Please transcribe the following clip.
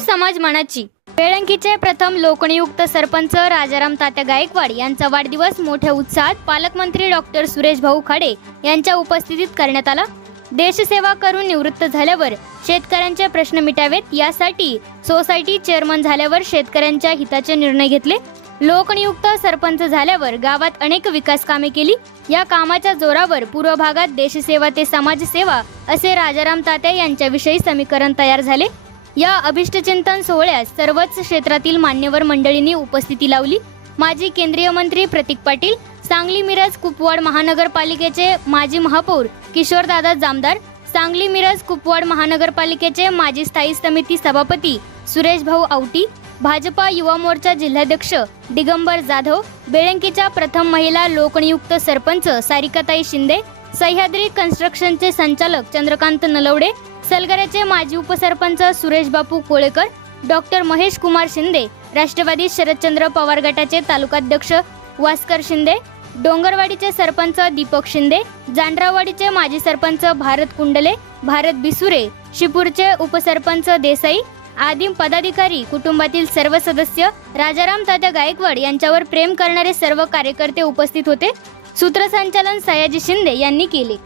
समाज मनाची. वेळंकीचे प्रथम लोकनियुक्त सरपंच राजाराम तात्या गायकवाड यांचा वाढदिवस मोठ्या उत्साहात पालकमंत्री डॉक्टर सुरेश भाऊ खाडे यांच्या उपस्थितीत करण्यात आला. देशसेवा करून निवृत्त झाल्यावर शेतकऱ्यांचे प्रश्न मिटावेत यासाठी सोसायटी चेअरमन झाल्यावर शेतकऱ्यांच्या हिताचे निर्णय घेतले. लोकनियुक्त सरपंच झाल्यावर गावात अनेक विकास कामे केली. या कामाच्या जोरावर पूर्व भागात देशसेवा ते समाजसेवा असे राजाराम तात्या यांच्याविषयी समीकरण तयार झाले. या अभिष्टचिंतन सोहळ्यास सर्वच क्षेत्रातील मान्यवर मंडळींनी उपस्थिती लावली. माजी केंद्रीय मंत्री प्रतीक पाटील सांगली मिरज कुपवाड महानगरपालिकेचे माजी महापौर किशोरदादा जामदार सांगली मिरज कुपवाड महानगरपालिकेचे माजी स्थायी समिती सभापती सुरेश भाऊ आवटी भाजपा युवा मोर्चा जिल्हाध्यक्ष दिगंबर जाधव बेळंकीच्या प्रथम महिला लोकनियुक्त सरपंच सारिकाताई शिंदे सह्याद्री कन्स्ट्रक्शनचे संचालक चंद्रकांत नलवडे सलगऱ्याचे माजी उपसरपंच सुरेश बापू कोळेकर डॉक्टर महेश कुमार शिंदे राष्ट्रवादी शरदचंद्र पवार गटाचे तालुकाध्यक्ष वास्कर शिंदे डोंगरवाडीचे सरपंच दीपक शिंदे जांडरावाडीचे माजी सरपंच भारत कुंडले भारत बिसुरे शिपूरचे उपसरपंच देसाई आदिम पदाधिकारी कुटुंबातील सर्व सदस्य राजाराम तात्या गायकवाड यांच्यावर प्रेम करणारे सर्व कार्यकर्ते उपस्थित होते. सूत्रसंचालन सयाजी शिंदे यांनी केले.